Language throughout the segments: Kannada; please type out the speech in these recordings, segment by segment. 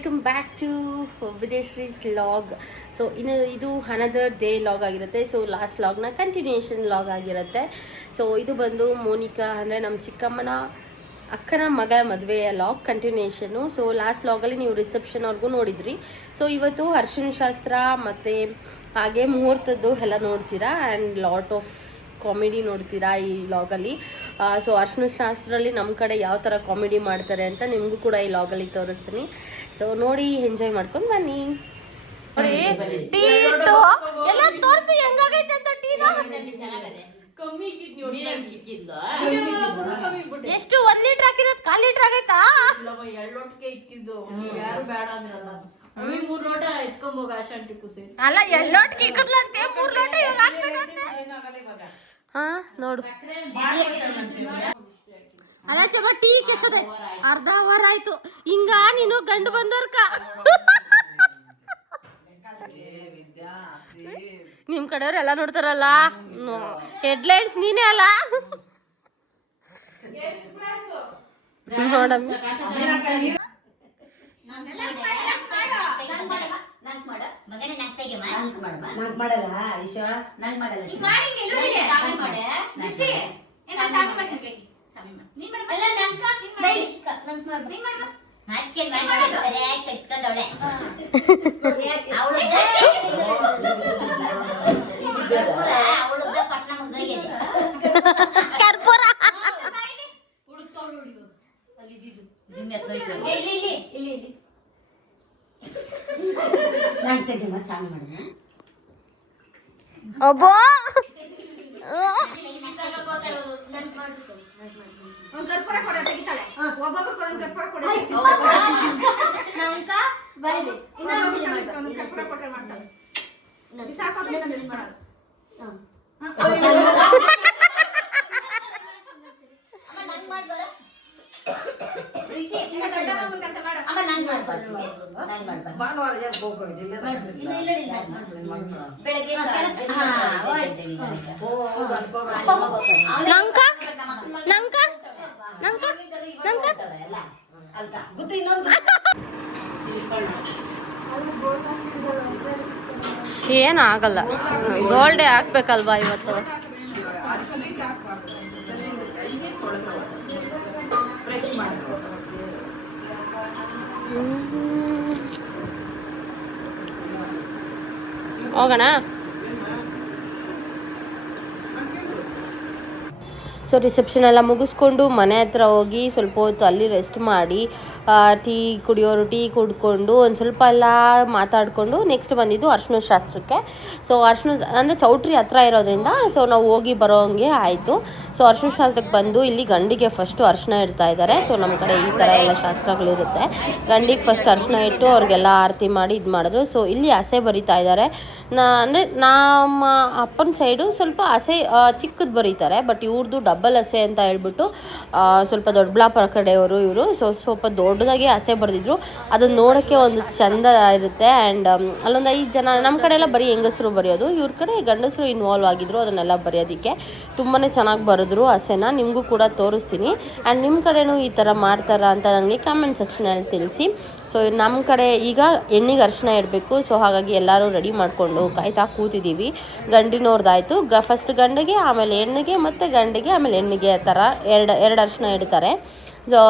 ವೆಲ್ಕಮ್ ಬ್ಯಾಕ್ ಟು ವಿದೇಶ್ರೀಸ್ ಲಾಗ್. ಸೊ ಇದು ಅನದರ್ ಡೇ ಲಾಗ್ ಆಗಿರುತ್ತೆ. ಸೊ ಲಾಸ್ಟ್ ಲಾಗ್ನ ಕಂಟಿನ್ಯೂಷನ್ ಲಾಗ್ ಆಗಿರುತ್ತೆ. ಸೊ ಇದು ಬಂದು ಮೋನಿಕಾ ಅಂದರೆ ನಮ್ಮ ಚಿಕ್ಕಮ್ಮನ ಅಕ್ಕನ ಮಗಳ ಮದುವೆಯ ಲಾಗ್ ಕಂಟಿನ್ಯೂಷನು. ಸೊ ಲಾಸ್ಟ್ ಲಾಗಲ್ಲಿ ನೀವು ರಿಸೆಪ್ಷನ್ವರೆಗೂ ನೋಡಿದ್ರಿ. ಸೊ ಇವತ್ತು ಅರಿಶಿನ ಶಾಸ್ತ್ರ ಮತ್ತು ಹಾಗೆ ಮುಹೂರ್ತದ್ದು ಎಲ್ಲ ನೋಡ್ತೀರಾ ಆ್ಯಂಡ್ ಲಾಟ್ ಆಫ್ ಕಾಮಿಡಿ ನೋಡ್ತೀರಾ ಈ ಲಾಗಲ್ಲಿ. ಸೊ ಅರಿಶಿನ ಶಾಸ್ತ್ರದಲ್ಲಿ ನಮ್ಮ ಕಡೆ ಯಾವ ಥರ ಕಾಮಿಡಿ ಮಾಡ್ತಾರೆ ಅಂತ ನಿಮಗೂ ಕೂಡ ಈ ಲಾಗಲ್ಲಿ ತೋರಿಸ್ತೀನಿ. ಸೊ ನೋಡಿ ಎಂಜಾಯ್ ಮಾಡ್ಕೊಂಡು ಬನ್ನಿ. ನೋಡಿ ಎಲ್ಲ ತೋರಿಸಿ ಹೆಂಗಾಗೈತೆ ಅಂತ ಎಷ್ಟು 1 ಲೀಟರ್ ಹಾಕಿರೋದು 1/4 ಲೀಟರ್ ಆಗೈತಾ? 2 ಲೋಟಕ್ಕೆ ಇಕ್ಕಿದ್ದು ಯಾರು ಬೇಡ ಅಂದ್ರಲ್ಲ. 3 ಲೋಟ ಎತ್ಕೊಂಬೋಗ ಆಶಾಂಟಿ ಕುಸಿ ಅಲ್ಲ 2 ಲೋಟಕ್ಕೆ ಇಕ್ಕದ್ಲಂತೆ 3 ಲೋಟ ಇವಾಗ ಹಾಕ್ಬೇಕಂತೆ. ಹಾ ನೋಡು ಅಲ್ಲ ಚಮ್ಮ ಟೀ ಕೆಸದೆ ಅರ್ಧ ಅವರ್ ಆಯ್ತು. ಹಿಂಗ ನೀನು ಗಂಡು ಬಂದೋರ್ಕ ನಿಮ್ ಕಡೆಯವ್ರು ಎಲ್ಲ ನೋಡ್ತಾರಲ್ಲ, ಹೆಡ್ಲೈನ್ಸ್ ನೀನೇ ಅಲ್ಲ ನೋಡಮ್ಮ. ಕರ್ಪೂರ ಅಬ್ಬೋ ಏನು ಆಗಲ್ಲ, ಗೋಲ್ಡೇ ಹಾಕ್ಬೇಕಲ್ವಾ ಇವತ್ತು. ಹೋಗೋಣ. ಸೊ ರಿಸೆಪ್ಷನ್ ಎಲ್ಲ ಮುಗಿಸ್ಕೊಂಡು ಮನೆ ಹತ್ರ ಹೋಗಿ ಸ್ವಲ್ಪ ಹೊತ್ತು ಅಲ್ಲಿ ರೆಸ್ಟ್ ಮಾಡಿ ಟೀ ಕುಡಿಯೋರು ಟೀ ಕುಡ್ಕೊಂಡು ಒಂದು ಸ್ವಲ್ಪ ಎಲ್ಲ ಮಾತಾಡಿಕೊಂಡು ನೆಕ್ಸ್ಟ್ ಬಂದಿದ್ದು ಅರಿಶಿನ ಶಾಸ್ತ್ರಕ್ಕೆ. ಸೊ ಅರಿಶಿನ ಅಂದರೆ ಚೌಟ್ರಿ ಹತ್ರ ಇರೋದ್ರಿಂದ ಸೊ ನಾವು ಹೋಗಿ ಬರೋಂಗೆ ಆಯಿತು. ಸೊ ಅರಿಶಿನ ಶಾಸ್ತ್ರಕ್ಕೆ ಬಂದು ಇಲ್ಲಿ ಗಂಡಿಗೆ ಫಸ್ಟು ಅರಿಶಿನ ಇಡ್ತಾ ಇದ್ದಾರೆ. ಸೊ ನಮ್ಮ ಕಡೆ ಈ ಥರ ಎಲ್ಲ ಶಾಸ್ತ್ರಗಳಿರುತ್ತೆ. ಗಂಡಿಗೆ ಫಸ್ಟ್ ಅರಿಶಿನ ಇಟ್ಟು ಅವ್ರಿಗೆಲ್ಲ ಆರತಿ ಮಾಡಿ ಇದು ಮಾಡಿದ್ರು. ಸೊ ಇಲ್ಲಿ ಹಸೆ ಬರಿತಾ ಇದ್ದಾರೆ. ಅಂದರೆ ನಮ್ಮ ಅಪ್ಪನ ಸೈಡು ಸ್ವಲ್ಪ ಹಸೆ ಚಿಕ್ಕದು ಬರೀತಾರೆ, ಬಟ್ ಇವ್ರದ್ದು ಡಬ್ಬಲ್ ಹಸೆ ಅಂತ ಹೇಳ್ಬಿಟ್ಟು ಸ್ವಲ್ಪ ದೊಡ್ಡಬಳ್ಳಾಪುರ ಕಡೆಯವರು ಇವರು. ಸೊ ಸ್ವಲ್ಪ ದೊಡ್ಡದಾಗಿ ಹಸೆ ಬರೆದಿದ್ರು. ಅದನ್ನು ನೋಡೋಕ್ಕೆ ಒಂದು ಚೆಂದ ಇರುತ್ತೆ. ಆ್ಯಂಡ್ ಅಲ್ಲೊಂದು 5 ಜನ, ನಮ್ಮ ಕಡೆ ಎಲ್ಲ ಬರೀ ಹೆಂಗಸರು ಬರೆಯೋದು, ಇವ್ರ ಕಡೆ ಗಂಡಸರು ಇನ್ವಾಲ್ವ್ ಆಗಿದ್ರು ಅದನ್ನೆಲ್ಲ ಬರೆಯೋದಕ್ಕೆ. ತುಂಬಾ ಚೆನ್ನಾಗಿ ಬರೆದ್ರು ಹಸೆನ. ನಿಮಗೂ ಕೂಡ ತೋರಿಸ್ತೀನಿ. ಆ್ಯಂಡ್ ನಿಮ್ಮ ಕಡೆನೂ ಈ ಥರ ಮಾಡ್ತಾರಾ ಅಂತ ನನಗೆ ಕಮೆಂಟ್ ಸೆಕ್ಷನಲ್ಲಿ ತಿಳಿಸಿ. ಸೊ ನಮ್ಮ ಕಡೆ ಈಗ ಹೆಣ್ಣಿಗೆ ಅರಿಶಿನ ಇಡಬೇಕು. ಸೊ ಹಾಗಾಗಿ ಎಲ್ಲರೂ ರೆಡಿ ಮಾಡಿಕೊಂಡು ಕಾಯ್ತಾ ಕೂತಿದ್ದೀವಿ. ಗಂಡಿನವ್ರದ್ದಾಯಿತು, ಫಸ್ಟ್ ಗಂಡಿಗೆ, ಆಮೇಲೆ ಹೆಣ್ಣಿಗೆ, ಮತ್ತು ಗಂಡಿಗೆ, ಆಮೇಲೆ ಹೆಣ್ಣಿಗೆ ಆ ಥರ ಎರಡು ಅರಿಶಿನ ಇಡ್ತಾರೆ. ಸೊ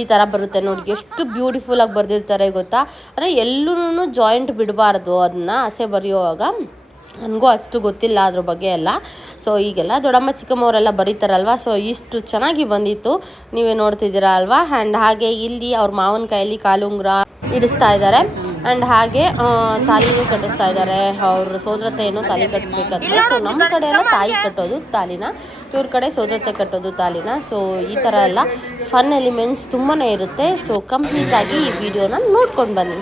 ಈ ಥರ ಬರುತ್ತೆ ನೋಡಿ, ಎಷ್ಟು ಬ್ಯೂಟಿಫುಲ್ಲಾಗಿ ಬರೆದಿರ್ತಾರೆ ಗೊತ್ತಾ. ಅಂದರೆ ಎಲ್ಲೂ ಜಾಯಿಂಟ್ ಬಿಡಬಾರ್ದು ಅದನ್ನು ಹಸೆ ಬರೆಯುವಾಗ. ನನಗೂ ಅಷ್ಟು ಗೊತ್ತಿಲ್ಲ ಅದ್ರ ಬಗ್ಗೆ ಎಲ್ಲ. ಸೊ ಈಗೆಲ್ಲ ದೊಡ್ಡಮ್ಮ ಚಿಕ್ಕಮ್ಮವರೆಲ್ಲ ಬರೀತಾರಲ್ವ, ಸೊ ಇಷ್ಟು ಚೆನ್ನಾಗಿ ಬಂದಿತ್ತು, ನೀವೇ ನೋಡ್ತಿದ್ದೀರಾ ಅಲ್ವಾ. ಆ್ಯಂಡ್ ಹಾಗೆ ಇಲ್ಲಿ ಅವ್ರ ಮಾವನ ಕೈಯಲ್ಲಿ ಕಾಲುಂಗುರ ಇಡಿಸ್ತಾ ಇದ್ದಾರೆ. ಆ್ಯಂಡ್ ಹಾಗೆ ತಾಲಿನೂ ಕಟ್ಟಿಸ್ತಾ ಇದ್ದಾರೆ. ಅವ್ರ ಸೋದರತೆಯನ್ನು ತಾಲಿ ಕಟ್ಟಬೇಕಂದ್ರೆ. ಸೊ ನಮ್ಮ ಕಡೆ ಎಲ್ಲ ತಾಯಿ ಕಟ್ಟೋದು ತಾಲಿನ, ಇವ್ರ ಕಡೆ ಸೋದರತೆ ಕಟ್ಟೋದು ತಾಲಿನ. ಸೊ ಈ ಥರ ಎಲ್ಲ ಫನ್ ಎಲಿಮೆಂಟ್ಸ್ ತುಂಬಾ ಇರುತ್ತೆ. ಸೊ ಕಂಪ್ಲೀಟಾಗಿ ಈ ವಿಡಿಯೋನ ನೋಡ್ಕೊಂಡು ಬನ್ನಿ.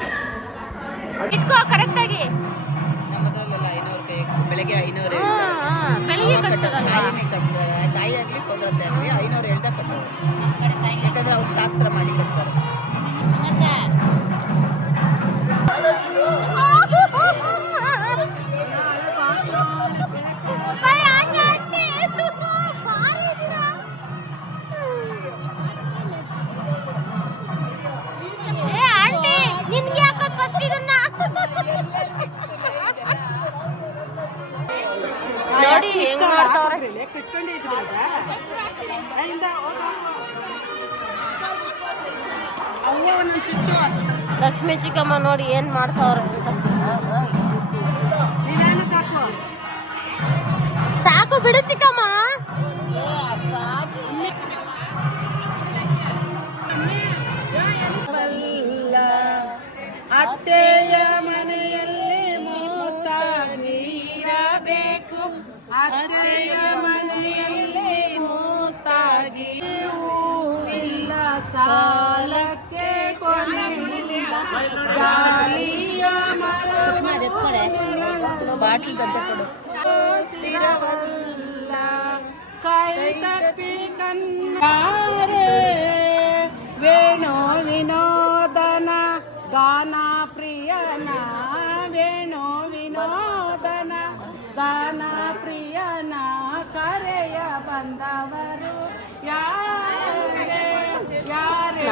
ಇಟ್ಕೋ ಕರೆಕ್ಟಾಗಿ. ಬೆಳಗ್ಗೆ 500 ಬೆಳಿಗ್ಗೆ ಕಟ್ಟೋದಲ್ಲ, ತಾಯಿ ಆಗಲಿ ಸೋದರತೆ ಆಗಲಿ 500 ಹೇಳ್ದ ಕಟ್ಟೋದು. ಯಾಕಂದ್ರೆ ಅವ್ರು ಶಾಸ್ತ್ರ ಮಾಡಿ ಕಟ್ತಾರೆ. ನಿನ್ಗೆ ಲಕ್ಷ್ಮೀ ಚಿಕ್ಕಮ್ಮ ನೋಡಿ ಏನ್ ಮಾಡ್ತಾವ್ರೆ ಅಂತ. ಸಾಕು ಬಿಡು ಚಿಕ್ಕಮ್ಮ. ಅತ್ತೆಯ ಮನೆಯಲ್ಲಿ ಮೂತಾಗಿರಬೇಕು, ಅತ್ತೆಯ ಮನೆಯಲ್ಲಿ ಮೂತಾಗಿ ಹೂವಿಲ್ಲ ಸಾಲಕ್ಕೆ ಕೊನೆಯಿಲ್ಲ, ಗಾಳಿಯ ಬಾಟ್ಲಿ ಗದ್ದೆ ಕೊಡು ಸ್ಥಿರವಲ್ಲ, ಕೈ ತಪ್ಪಿ ಕಣ್ಣಾರೆ ವೇಣು ವಿನೋದನ ಗಾನ ಪ್ರಿಯನ, ವೇಣು ವಿನೋದನ ಗಾನ ಪ್ರಿಯನ ಕರೆಯ ಬಂದವರು ಯಾರೇ ಯಾರೇ.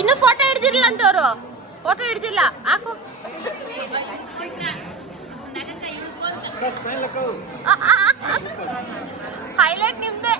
ಇನ್ನು ಫೋಟೋ ಹಿಡ್ದಿರ್ಲಿಲ್ಲ ಅಂತವ್ರು, ಫೋಟೋ ಹಿಡ್ದಿಲ್ಲ ಹಾಕು. ಹೈಲೈಟ್ ನಿಮ್ದೆ.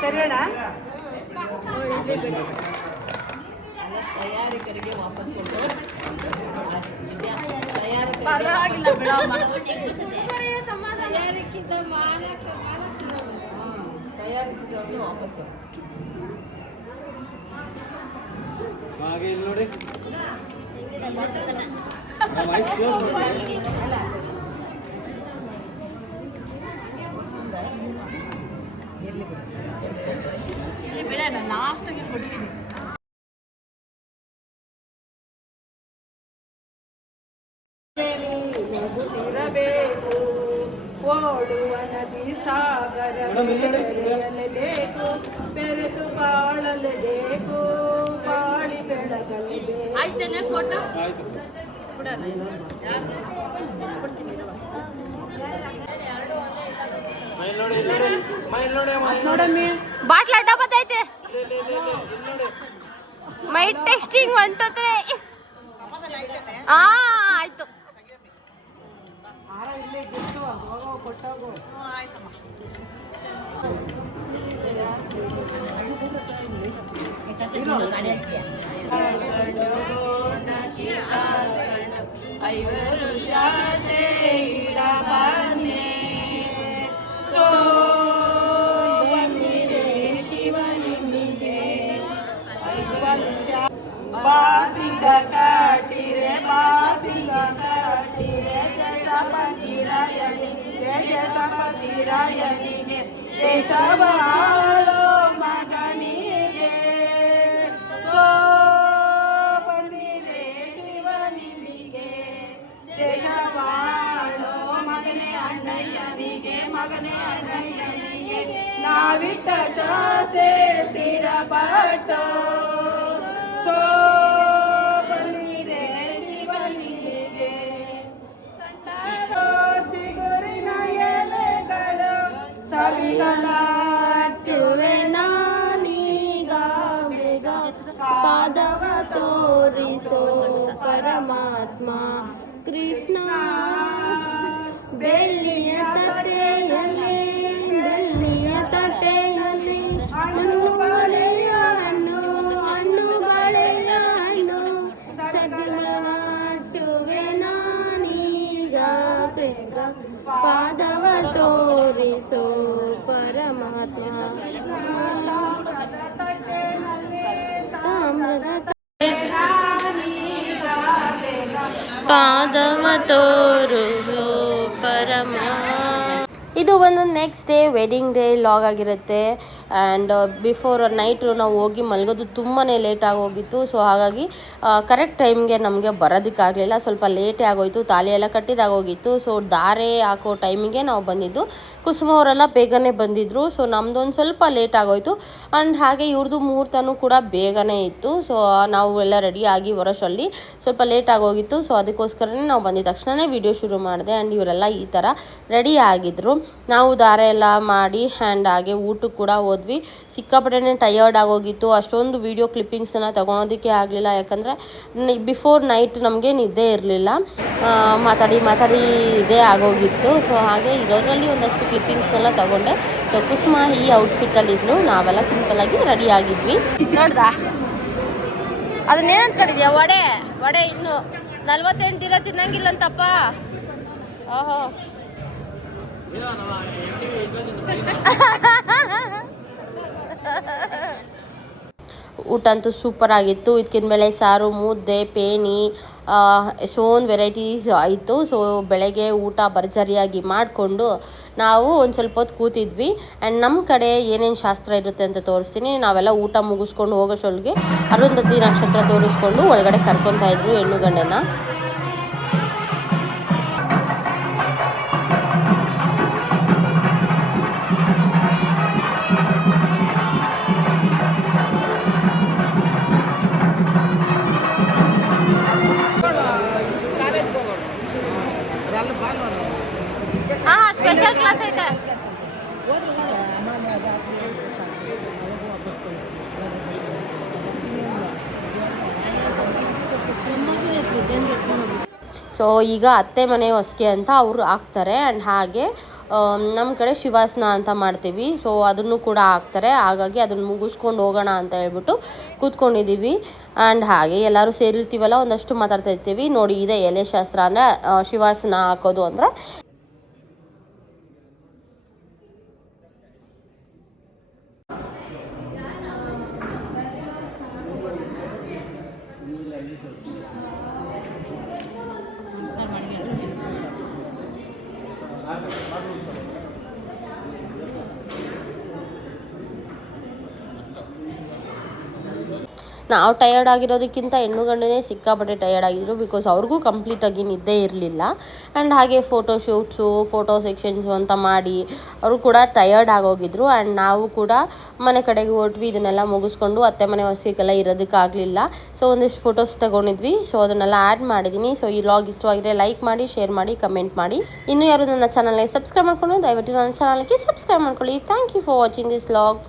ಸರಿ ಅಣ್ಣ. ತಯಾರಿಕರಿಗೆ ವಾಪಸ್ ಕೊಡ್ತಾರೆ. ಪರವಾಗಿಲ್ಲ ಬಿಡಮ್ಮ. ತಯಾರಿಸಿದವ್ರಿಗೆ ವಾಪಸ್ಸು. ನೋಡಿ ಬಿಡ, ಲಾಸ್ಟ್ಗೆ ಕೊಡ್ತೀನಿ. ನಗುತ್ತಿರಬೇಕು, ಓಡುವ ನದಿ ಸಾಗರ ಬೆರೆಯಲೇಬೇಕು, ಬೆರೆತು ಬಾಳಲೇಬೇಕು, ಬಾಳಿ ಬೆಳಗಲೇಬೇಕು. ಆಯ್ತೇನೆ ಫೋಟೋ ನೋಡಮ್ಮಿ, ಬಾಟ್ಲ್ ಅಡ್ಡ ಬತ್ತೈತೆ. Mite testing 1 2 3. ಆಯ್ತು. ಹಾರ ಇಲ್ಲೇ ಗಿಫ್ಟು ಹೋಗೋ ಕೊಟ್ಟೋಗು. ಐವರು ಶಾಸೆ ಇಡಬಾನೆ ಸೋ ಬಂದಿರೆ ಶಿವನಿಗೆ ಬಾಸಿಗ ಕಾಟಿರೆ ಬಾಸಿಗ ಕಾಟಿರೆ ಜಸಪತಿರಾಯನಿಗೆ ದೇಶವಾಳೋ ಮಗನಿಗೆ ಸೋ ಬಂದಿರೆ ಶಿವನಿಗೆ ದೇಶವಾಳೋ ಮಗನೇ ಅಣ್ಣಯ್ಯನಿಗೆ ಮಗನೇ ಅಣ್ಣಯ್ಯನಿಗೆ ನಾವಿಟ್ಟ ಶಾಸೆ ಸ್ಥಿರಪಟ್ಟೋ ಸೋ ಬಂದಿರೆ ಶಿವನಿಗೆ ಚಿಗುರಿನ ಎಲೆಗಳು ಸವಿಗಳ ಚುವೆ ನಾನೀಗ ಬೇಗ ಪಾದವ ತೋರಿಸೋ ಪರಮಾತ್ಮ ಕೃಷ್ಣ. ಬೆಳ್ಳಿಯ ತಟ್ಟೆಯಲ್ಲಿ ಬೆಳ್ಳಿಯ ಪಾದವ ತೋರು ಪರಮ. ಇದು ಒಂದು next day wedding day log ಆಗಿರುತ್ತೆ. ಆ್ಯಂಡ್ ಬಿಫೋರ್ ನೈಟು ನಾವು ಹೋಗಿ ಮಲಗೋದು ತುಂಬಾ ಲೇಟಾಗಿ ಹೋಗಿತ್ತು. ಸೊ ಹಾಗಾಗಿ ಕರೆಕ್ಟ್ ಟೈಮ್ಗೆ ನಮಗೆ ಬರೋದಕ್ಕಾಗಲಿಲ್ಲ, ಸ್ವಲ್ಪ ಲೇಟೇ ಆಗೋಯಿತು. ತಾಲಿ ಎಲ್ಲ ಕಟ್ಟಿದಾಗೋಗಿತ್ತು. ಸೊ ಧಾರೆ ಹಾಕೋ ಟೈಮಿಗೆ ನಾವು ಬಂದಿದ್ದು. ಕುಸುಮ ಅವರೆಲ್ಲ ಬೇಗನೆ ಬಂದಿದ್ದರು. ಸೊ ನಮ್ಮದೊಂದು ಸ್ವಲ್ಪ ಲೇಟ್ ಆಗೋಯಿತು. ಆ್ಯಂಡ್ ಹಾಗೆ ಇವ್ರದ್ದು ಮುಹೂರ್ತನೂ ಕೂಡ ಬೇಗನೆ ಇತ್ತು. ಸೊ ನಾವು ಎಲ್ಲ ರೆಡಿಯಾಗಿ ಬರೋಷ್ಟರಲ್ಲಿ ಸ್ವಲ್ಪ ಲೇಟ್ ಆಗೋಗಿತ್ತು. ಸೊ ಅದಕ್ಕೋಸ್ಕರನೇ ನಾವು ಬಂದಿದ್ದ ತಕ್ಷಣವೇ ವಿಡಿಯೋ ಶುರು ಮಾಡಿದೆ. ಆ್ಯಂಡ್ ಇವರೆಲ್ಲ ಈ ಥರ ರೆಡಿ ಆಗಿದ್ದರು. ನಾವು ದಾರೆ ಎಲ್ಲ ಮಾಡಿ ಆ್ಯಂಡ್ ಹಾಗೆ ಊಟಕ್ಕೆ ಕೂಡ ಹೋದ್ವಿ. ಸಿಕ್ಕಾಪಟ್ಟೆ ಟಯರ್ಡ್ ಆಗೋಗಿತ್ತು. ಅಷ್ಟೊಂದು ವೀಡಿಯೋ ಕ್ಲಿಪ್ಪಿಂಗ್ಸನ್ನು ತೊಗೊಳೋದಕ್ಕೆ ಆಗಲಿಲ್ಲ, ಯಾಕಂದರೆ ಬಿಫೋರ್ ನೈಟ್ ನಮಗೆ ನಿದ್ದೆ ಇರಲಿಲ್ಲ. ಮಾತಾಡಿ ಇದೇ ಆಗೋಗಿತ್ತು. ಸೊ ಹಾಗೆ ಇರೋದ್ರಲ್ಲಿ ಒಂದಷ್ಟು ಕ್ಲಿಪ್ಪಿಂಗ್ಸ್ನೆಲ್ಲ ತೊಗೊಂಡೆ. ಸೊ ಕುಸುಮ ಈ ಔಟ್ಫಿಟ್ಟಲ್ಲಿದ್ದರು, ನಾವೆಲ್ಲ ಸಿಂಪಲ್ಲಾಗಿ ರೆಡಿ ಆಗಿದ್ವಿ. ನೋಡ್ದಾ ಅದನ್ನೇನಂತ ಕಡಿದ್ಯಾ? ವಡೆ ಇನ್ನು 48 ದಿನ ತಿನ್ನಂಗಿಲ್ಲಂತಪ್ಪ. ಓಹೋ ಊಟ ಅಂತೂ ಸೂಪರ್ ಆಗಿತ್ತು. ಇದಕ್ಕಿನ ಬೇಳೆ ಸಾರು, ಮುದ್ದೆ, ಪೇಣಿ, ಎಷ್ಟೊಂದು ವೆರೈಟೀಸ್ ಆಯಿತು. ಸೊ ಬೆಳಗ್ಗೆ ಊಟ ಭರ್ಜರಿಯಾಗಿ ಮಾಡಿಕೊಂಡು ನಾವು ಒಂದು ಸ್ವಲ್ಪ ಹೊತ್ತು ಕೂತಿದ್ವಿ. ಆ್ಯಂಡ್ ನಮ್ಮ ಕಡೆ ಏನೇನು ಶಾಸ್ತ್ರ ಇರುತ್ತೆ ಅಂತ ತೋರಿಸ್ತೀನಿ. ನಾವೆಲ್ಲ ಊಟ ಮುಗಿಸ್ಕೊಂಡು ಹೋಗೋಷ್ಟೊಳಗೆ ಅರುಂಧತಿ ನಕ್ಷತ್ರ ತೋರಿಸ್ಕೊಂಡು ಒಳಗಡೆ ಕರ್ಕೊತಾ ಇದ್ರು ಹೆಣ್ಣು ಗಂಡನ. ಸ್ಪೆಷಲ್ ಕ್ಲಾಸ್ ಐತೆ. ಸೊ ಈಗ ಅತ್ತೆ ಮನೆ ಹೊಸ್ಗೆ ಅಂತ ಅವರು ಹಾಕ್ತಾರೆ. ಆ್ಯಂಡ್ ಹಾಗೆ ನಮ್ಮ ಕಡೆ ಶಿವಾಸನ ಅಂತ ಮಾಡ್ತೀವಿ. ಸೊ ಅದನ್ನು ಕೂಡ ಹಾಕ್ತಾರೆ. ಹಾಗಾಗಿ ಅದನ್ನು ಮುಗಿಸ್ಕೊಂಡು ಹೋಗೋಣ ಅಂತ ಹೇಳ್ಬಿಟ್ಟು ಕೂತ್ಕೊಂಡಿದ್ದೀವಿ. ಆ್ಯಂಡ್ ಹಾಗೆ ಎಲ್ಲರೂ ಸೇರಿರ್ತೀವಲ್ಲ, ಒಂದಷ್ಟು ಮಾತಾಡ್ತಾ ಇರ್ತೀವಿ. ನೋಡಿ, ಇದೆ ಎಲೆ ಶಾಸ್ತ್ರ ಅಂದರೆ ಶಿವಾಸನ ಹಾಕೋದು ಅಂದರೆ. ನಾವು ಟಯರ್ಡ್ ಆಗಿರೋದಕ್ಕಿಂತ ಹೆಣ್ಣು ಗಂಡನೇ ಸಿಕ್ಕಾಪಟ್ಟೆ ಟಯರ್ಡ್ ಆಗಿದ್ರು. ಬಿಕಾಸ್ ಅವ್ರಿಗೂ ಕಂಪ್ಲೀಟಾಗಿ ನಿದ್ದೆ ಇರಲಿಲ್ಲ. ಆ್ಯಂಡ್ ಹಾಗೆ ಫೋಟೋ ಶೂಟ್ಸು, ಫೋಟೋ ಸೆಕ್ಷನ್ಸು ಅಂತ ಮಾಡಿ ಅವರು ಕೂಡ ಟಯರ್ಡ್ ಆಗೋಗಿದ್ರು. ಆ್ಯಂಡ್ ನಾವು ಕೂಡ ಮನೆ ಕಡೆಗೆ ಹೊರಟ್ವಿ. ಇದನ್ನೆಲ್ಲ ಮುಗಿಸ್ಕೊಂಡು ಅತ್ತೆ ಮನೆ ಹೊಸಕ್ಕೆಲ್ಲ ಇರೋದಕ್ಕಾಗಲಿಲ್ಲ. ಸೊ ಒಂದಿಷ್ಟು ಫೋಟೋಸ್ ತೊಗೊಂಡಿದ್ವಿ. ಸೊ ಅದನ್ನೆಲ್ಲ ಆ್ಯಡ್ ಮಾಡಿದ್ದೀನಿ. ಸೊ ಈ ವ್ಲಾಗ್ ಇಷ್ಟವಾಗಿದ್ರೆ ಲೈಕ್ ಮಾಡಿ, ಶೇರ್ ಮಾಡಿ, ಕಮೆಂಟ್ ಮಾಡಿ. ಇನ್ನೂ ಯಾರು ನನ್ನ ಚಾನಲ್ಗೆ ಸಬ್ಸ್ಕ್ರೈಬ್ ಮಾಡ್ಕೊಂಡು ದಯವಿಟ್ಟು ನನ್ನ ಚಾನಲ್ಗೆ ಸಬ್ಸ್ಕ್ರೈಬ್ ಮಾಡ್ಕೊಳ್ಳಿ. Thank you for watching this vlog.